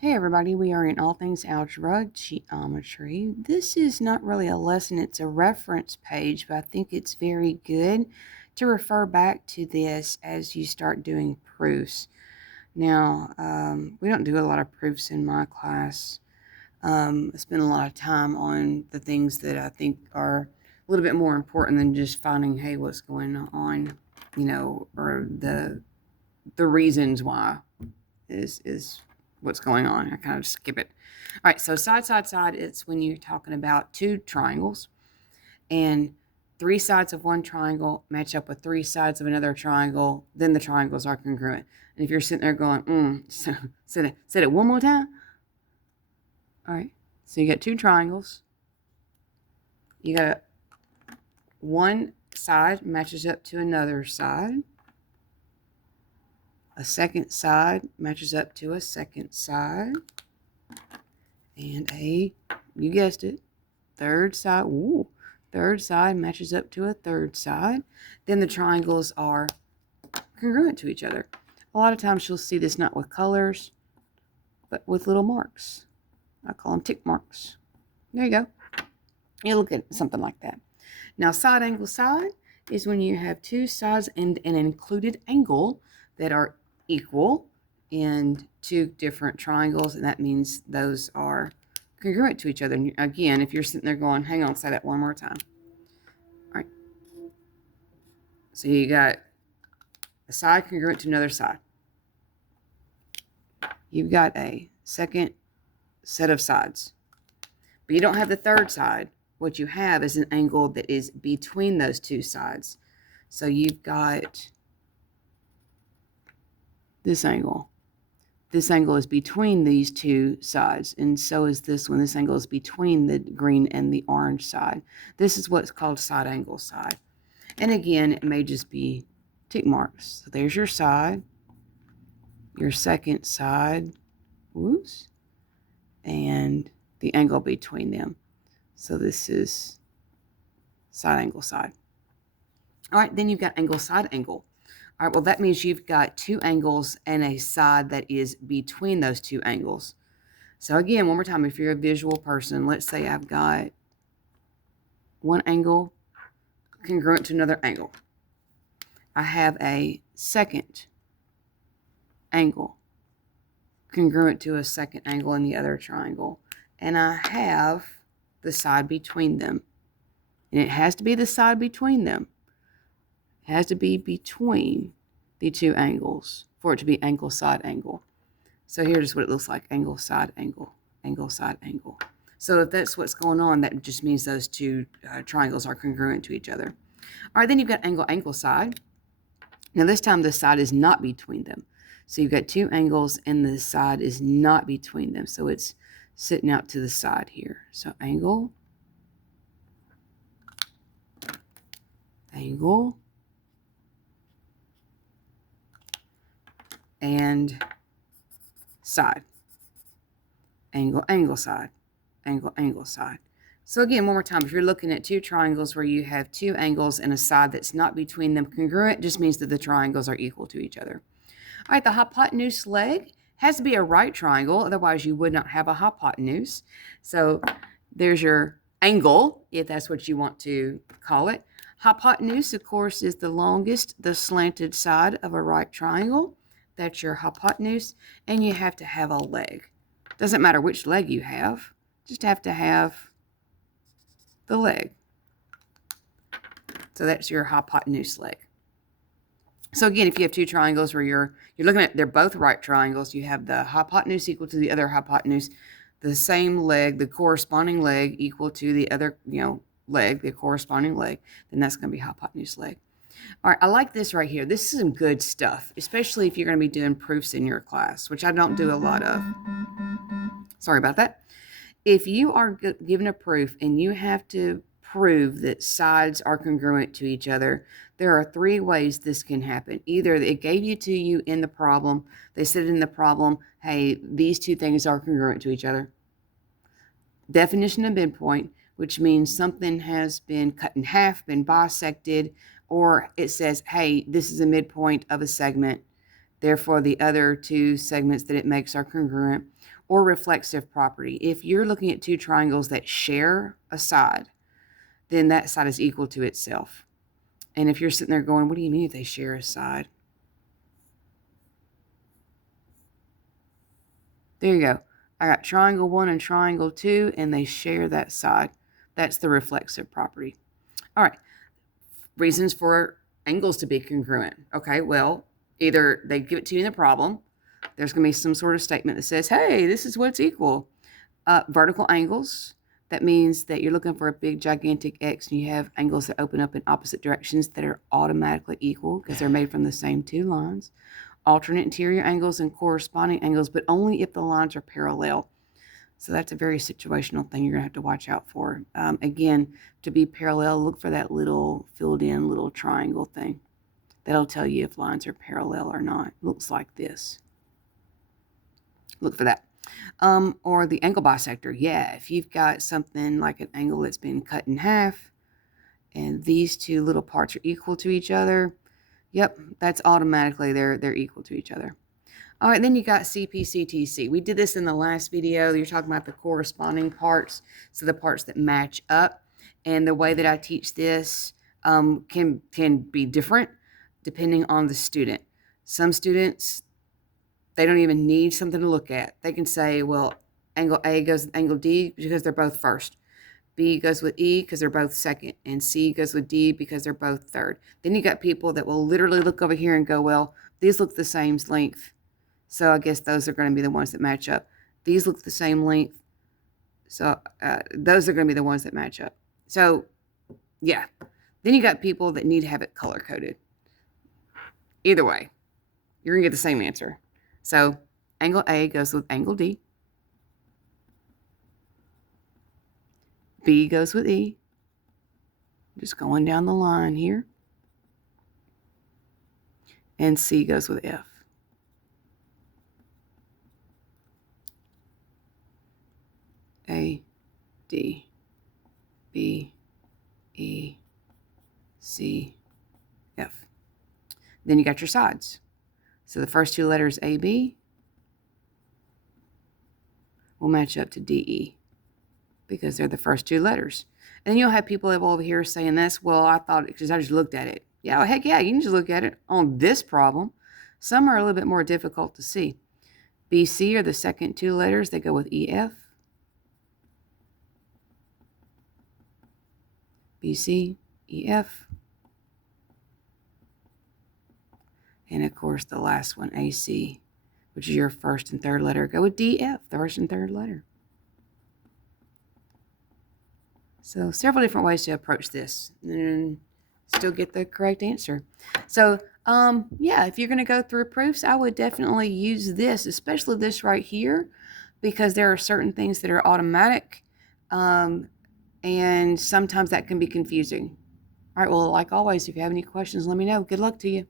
Hey everybody, we are in all things algebra, geometry. This is not really a lesson, it's a reference page, but I think it's very good to refer back to this as you start doing proofs. Now, we don't do a lot of proofs in my class. I spend a lot of time on the things that I think are a little bit more important than just finding, hey, what's going on, or the reasons why is what's going on. I kind of skip it. All right, so side, side, side, it's when you're talking about two triangles and three sides of one triangle match up with three sides of another triangle, then the triangles are congruent. And if you're sitting there going, so said it one more time. All right, so you got two triangles. You got one side matches up to another side. A second side matches up to a second side. And you guessed it, third side, third side matches up to a third side. Then the triangles are congruent to each other. A lot of times you'll see this not with colors, but with little marks. I call them tick marks. There you go. You look at something like that. Now, side angle side is when you have two sides and an included angle that are equal in two different triangles, and that means those are congruent to each other. And again, if you're sitting there going, hang on, say that one more time. All right. So you got a side congruent to another side. You've got a second set of sides, but you don't have the third side. What you have is an angle that is between those two sides. So you've got this angle. This angle is between these two sides, and so is this one. This angle is between the green and the orange side. This is what's called side angle side. And again, it may just be tick marks. So there's your side, your second side, whoops, and the angle between them. So this is side angle side. All right, then you've got angle side angle. All right, well, that means you've got two angles and a side that is between those two angles. So again, one more time, if you're a visual person, let's say I've got one angle congruent to another angle. I have a second angle congruent to a second angle in the other triangle. And I have the side between them. And it has to be the side between them. It has to be between the two angles for it to be angle side angle. So here's what it looks like: angle side angle, angle side angle. So if that's what's going on, that just means those two triangles are congruent to each other. All right, then you've got angle side. Now this time the side is not between them. So you've got two angles and the side is not between them. So it's sitting out to the side here. So angle, and side. Angle side. Angle side. So again, one more time, if you're looking at two triangles where you have two angles and a side that's not between them congruent, just means that the triangles are equal to each other. All right, the hypotenuse leg has to be a right triangle, otherwise you would not have a hypotenuse. So there's your angle, if that's what you want to call it. Hypotenuse, of course, is the longest, the slanted side of a right triangle. That's your hypotenuse, and you have to have a leg. Doesn't matter which leg you have, just have to have the leg. So that's your hypotenuse leg. So again, if you have two triangles where you're looking at, they're both right triangles, you have the hypotenuse equal to the other hypotenuse, the same leg, the corresponding leg equal to the other, leg, the corresponding leg, then that's going to be hypotenuse leg. All right, I like this right here. This is some good stuff, especially if you're going to be doing proofs in your class, which I don't do a lot of. Sorry about that. If you are given a proof and you have to prove that sides are congruent to each other, there are three ways this can happen. Either it gave you to you in the problem, they said in the problem, hey, these two things are congruent to each other. Definition of midpoint, which means something has been cut in half, been bisected, or it says, hey, this is a midpoint of a segment, therefore the other two segments that it makes are congruent. or reflexive property. If you're looking at two triangles that share a side, then that side is equal to itself. And if you're sitting there going, what do you mean if they share a side? There you go. I got triangle 1 and triangle 2, and they share that side. That's the reflexive property. All right. Reasons for angles to be congruent. Okay, well, either they give it to you in the problem. There's going to be some sort of statement that says, hey, this is what's equal. Vertical angles. That means that you're looking for a big, gigantic X, and you have angles that open up in opposite directions that are automatically equal because they're made from the same two lines. Alternate interior angles and corresponding angles, but only if the lines are parallel. So that's a very situational thing you're going to have to watch out for. Again, to be parallel, look for that little filled in little triangle thing. That'll tell you if lines are parallel or not. Looks like this. Look for that. Or the angle bisector. Yeah, if you've got something like an angle that's been cut in half and these two little parts are equal to each other, yep, that's automatically they're equal to each other. All right, then you got CPCTC. We did this in the last video. You're talking about the corresponding parts, so the parts that match up. And the way that I teach this can be different depending on the student. Some students, they don't even need something to look at. They can say, well, angle A goes with angle D because they're both first. B goes with E because they're both second. And C goes with D because they're both third. Then you got people that will literally look over here and go, well, these look the same length. So I guess those are going to be the ones that match up. These look the same length. So those are going to be the ones that match up. So, yeah. Then you got people that need to have it color-coded. Either way, you're going to get the same answer. So angle A goes with angle D. B goes with E. Just going down the line here. And C goes with F. A, D, B, E, C, F. Then you got your sides. So the first two letters AB will match up to DE because they're the first two letters. And then you'll have people over here saying this, well, I thought, because I just looked at it. Yeah, well, heck yeah, you can just look at it on this problem. Some are a little bit more difficult to see. BC are the second two letters. They go with EF. BC, EF, and of course the last one, AC, which is your first and third letter, go with DF, the first and third letter. So several different ways to approach this and still get the correct answer. So yeah, if you're going to go through proofs, I would definitely use this, especially this right here, because there are certain things that are automatic. And sometimes that can be confusing. All right, well, like always, if you have any questions, let me know. Good luck to you.